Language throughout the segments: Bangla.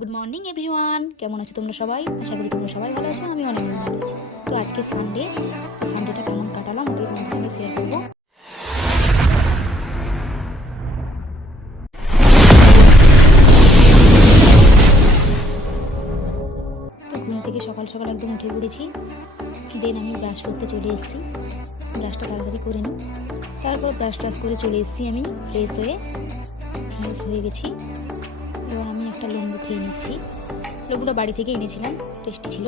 গুড মর্নিং এভরিওয়ান, কেমন আছো তোমরা সবাই? আশা করি তোমরা সবাই ভালো আছো। আমি অনেক ভালো আছি। তো আজকে সানডেটা কেমন কাটালাম ওটাই তোমাদের সঙ্গে শেয়ার করবো। তো ঘুম থেকে সকাল সকাল একদম উঠে পড়েছি। দেন আমি ব্রাশ করতে চলে এসেছি। ব্রাশটা তাড়াতাড়ি করে নিই। তারপর ব্রাশ টাশ করে চলে এসেছি। আমি ফ্রেশ হয়ে গেছি। এবার আমি একটা লেবু খেয়ে নিচ্ছি। লেবুটা বাড়ি থেকে এনেছিলাম, টেস্টি ছিল।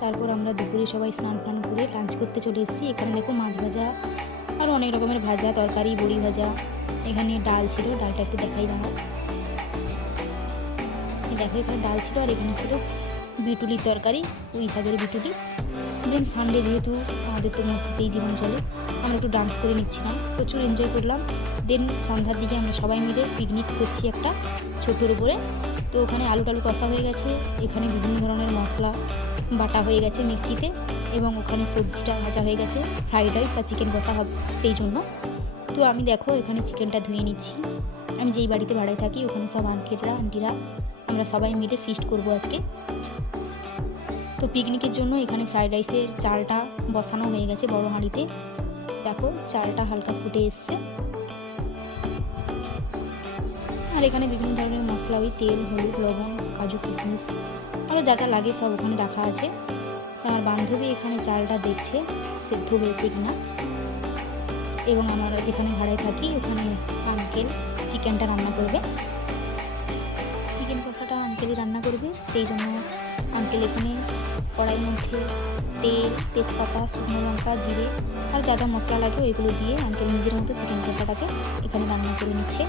তারপর আমরা দুপুরে সবাই স্নান টান করে লাঞ্চ করতে চলে এসেছি। এখানে দেখো মাছ ভাজা আর অনেক রকমের ভাজা, তরকারি, বড়ি ভাজা। এখানে ডাল ছিল, ডালটা একটু দেখাই দাঁড়াও। দেখো এখানে ডাল ছিল আর এখানে ছিল বিটুলির তরকারি, পুঁই শাকের বিটুলি। দেন সানডে যেহেতু আমাদের তো মস্তিতেই জীবন চলে, আমরা একটু ডান্স করে নিচ্ছিলাম, প্রচুর এনজয় করলাম। দেন সন্ধ্যার দিকে আমরা সবাই মিলে পিকনিক করছি একটা ছোটোর উপরে। তো ওখানে আলু টালু কষা হয়ে গেছে, এখানে বিভিন্ন ধরনের মশলা বাটা হয়ে গেছে মিক্সিতে, এবং ওখানে সবজিটা ভাজা হয়ে গেছে, ফ্রাইড রাইস আর চিকেন কষা হবে সেই জন্য। তো আমি দেখো এখানে চিকেনটা ধুয়ে নিচ্ছি। আমি যেই বাড়িতে ভাড়ায় থাকি ওখানে সব আঙ্কেলরা আন্টিরা আমরা সবাই মিলে ফিস্ট করব আজকে। তো পিকনিকের জন্য এখানে ফ্রাইড রাইসের চালটা বসানো হয়ে গেছে বড় হাঁড়িতে। দেখো চালটা হালকা ফুটে এসছে। আর এখানে বিভিন্ন ধরনের মশলা, ওই তেল, হলুদ, লবণ, কাজু, কিশমিশ আরও যা যা লাগে সব ওখানে রাখা আছে। আমার বান্ধবী এখানে চালটা দেখছে সেদ্ধ হয়েছে কিনা। এবং আমরা যেখানে ভাড়ায় থাকি ওখানে আঙ্কেল চিকেনটা রান্না করবে, চিকেন কষাটা আঙ্কেলই রান্না করবে। সেই জন্য আঙ্কেল এখানে কড়াইয়ের মধ্যে তেল, তেজপাতা, শুকনো লঙ্কা, জিরে আর যা যা মশলা লাগে ওইগুলো দিয়ে আঙ্কেল নিজের মতো চিকেন কষাটাকে এখানে রান্না করে নিচ্ছে।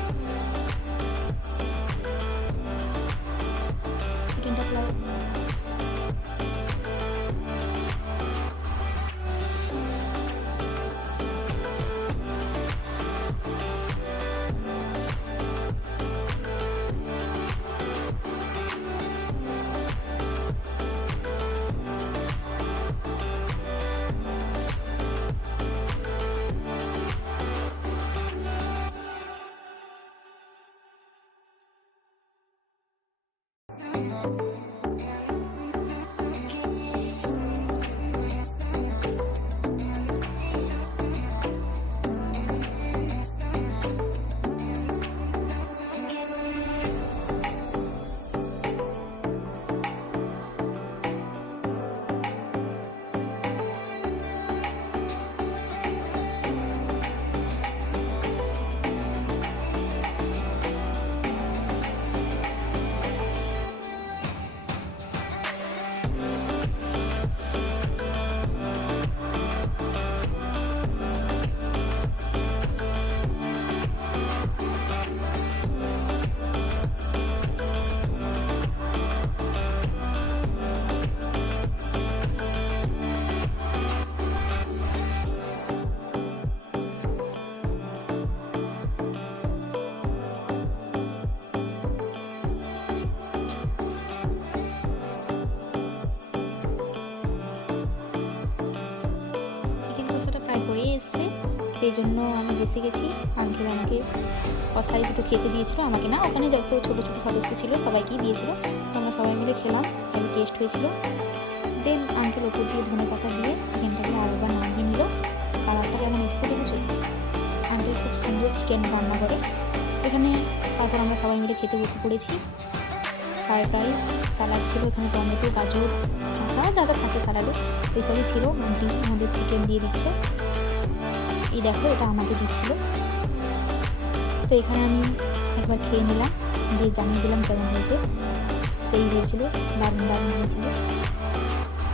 চিকেনটা প্রায় হয়ে এসছে, সেই জন্য আমি বসে গেছি। আঙ্কেল আমাকে কষাই দুটো খেতে দিয়েছিল, আমাকে না, ওখানে যত ছোটো ছোটো সদস্য ছিল সবাইকেই দিয়েছিল। তো আমরা সবাই মিলে খেলাম, ভালো টেস্ট হয়েছিল। দেন আঙ্কেল ওপর দিয়ে ধনে পাতা দিয়ে চিকেনটাকে আরেকবার নামিয়ে নিল। কালারটা কেমন এসেছে দেখেছো? আঙ্কেল খুব সুন্দর চিকেন রান্না করে এখানে। তারপর আমরা সবাই মিলে খেতে বসে পড়েছি। ফ্রাইড রাইস, স্যালাড ছিল, এখানে টমেটো, গাজর, শসা যা যা থাকে স্যালাডে ওইসবই ছিল। আন্টি আমাদের চিকেন দিয়ে দিচ্ছে, এই দেখো এটা আমাকে দিচ্ছিল। তো এখানে আমি একবার খেয়ে নিলাম, দিয়ে জানিয়ে দিলাম কেমন হয়েছে। সেই হয়েছিল, দারুণ দারুণ হয়েছিল।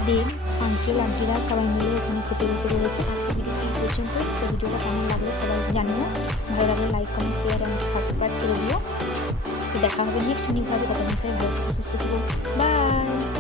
দেন আঙ্কেল আন্টিরা সবাই মিলে ওখানে খেতে বসে রয়েছে। আজকে ভিডিওটি এই পর্যন্ত। তো ভিডিওটা কেমন লাগলো সবাই জানিও, ভালো লাগলে লাইক, কমেন্ট, শেয়ার এবং সাবস্ক্রাইব করে দিও। তো দেখা হবে নেক্সট নিউ ভাবে। ততক্ষণ সবাই ভালো সুস্থ থাকো, বাই।